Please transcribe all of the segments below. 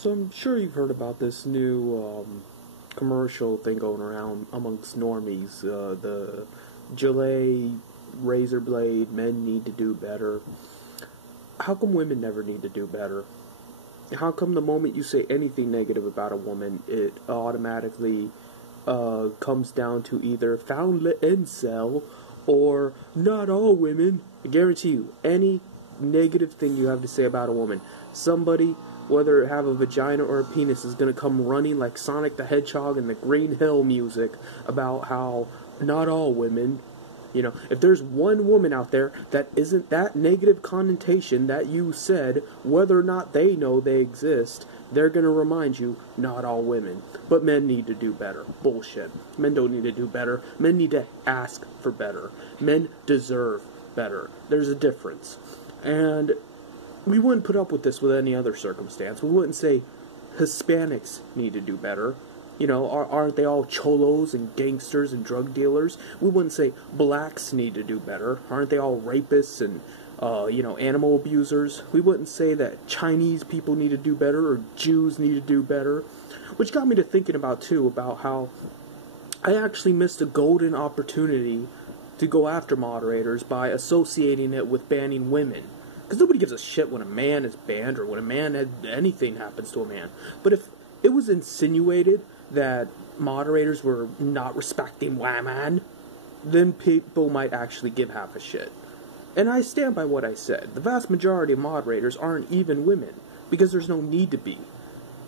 So I'm sure you've heard about this new commercial thing going around amongst normies. The Gillette razor blade, men need to do better. How come women never need to do better? How come the moment you say anything negative about a woman, it automatically comes down to either found incel or not all women? I guarantee you, any negative thing you have to say about a woman, somebody, whether it have a vagina or a penis, is going to come running like Sonic the Hedgehog and the Green Hill music about how not all women, you know, if there's one woman out there that isn't that negative connotation that you said, whether or not they know they exist, they're going to remind you, not all women. But men need to do better. Bullshit. Men don't need to do better. Men need to ask for better. Men deserve better. There's a difference. And we wouldn't put up with this with any other circumstance. We wouldn't say Hispanics need to do better. You know, aren't they all cholos and gangsters and drug dealers? We wouldn't say blacks need to do better. Aren't they all rapists and, animal abusers? We wouldn't say that Chinese people need to do better or Jews need to do better. Which got me to thinking about how I actually missed a golden opportunity to go after moderators by associating it with banning women. Because nobody gives a shit when a man is banned or when anything happens to a man. But if it was insinuated that moderators were not respecting women, then people might actually give half a shit. And I stand by what I said. The vast majority of moderators aren't even women, because there's no need to be.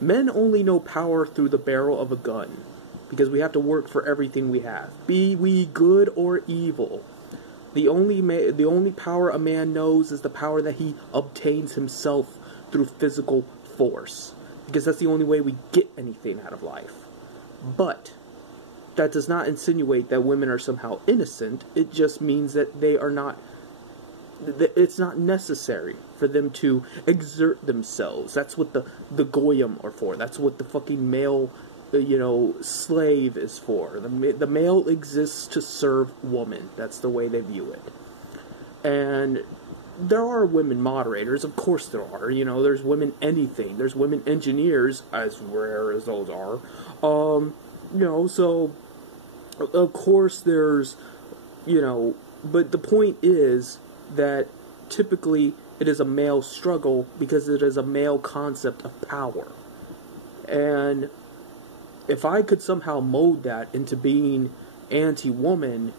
Men only know power through the barrel of a gun, because we have to work for everything we have, be we good or evil. The only power a man knows is the power that he obtains himself through physical force, because that's the only way we get anything out of life. But that does not insinuate that women are somehow innocent. It just means that they are not. It's not necessary for them to exert themselves. That's what the goyim are for. That's what the fucking male, slave is for. The male exists to serve woman. That's the way they view it. And there are women moderators, of course there are. There's women anything. There's women engineers, as rare as those are. So of course there's, but the point is that typically it is a male struggle because it is a male concept of power. And if I could somehow mold that into being anti-woman,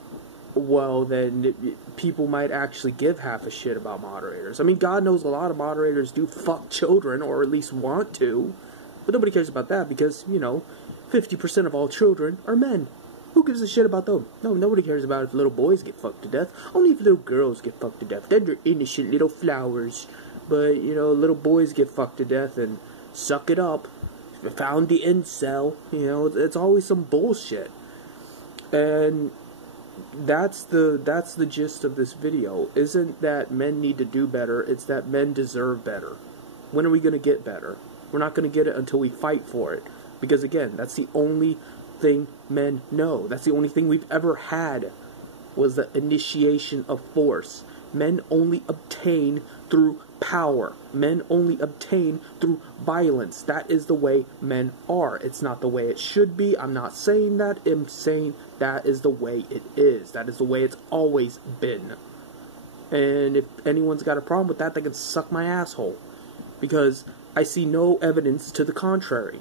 well, then people might actually give half a shit about moderators. I mean, God knows a lot of moderators do fuck children, or at least want to. But nobody cares about that because, 50% of all children are men. Who gives a shit about them? No, nobody cares about if little boys get fucked to death. Only if little girls get fucked to death. Then they're innocent little flowers. But, little boys get fucked to death and suck it up. Found the incel. It's always some bullshit. And that's the gist of this video. Isn't that men need to do better, it's that men deserve better. When are we going to get better? We're not going to get it until we fight for it. Because again, that's the only thing men know. That's the only thing we've ever had, was the initiation of force. Men only obtain through power. Men only obtain through violence. That is the way men are. It's not the way it should be. I'm not saying that. I'm saying that is the way it is. That is the way it's always been. And if anyone's got a problem with that, they can suck my asshole. Because I see no evidence to the contrary.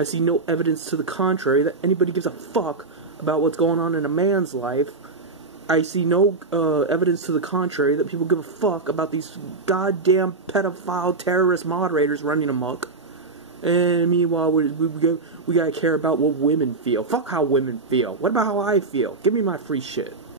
I see no evidence to the contrary that anybody gives a fuck about what's going on in a man's life. I see no evidence to the contrary that people give a fuck about these goddamn pedophile terrorist moderators running amok. And meanwhile, we gotta care about what women feel. Fuck how women feel. What about how I feel? Give me my free shit.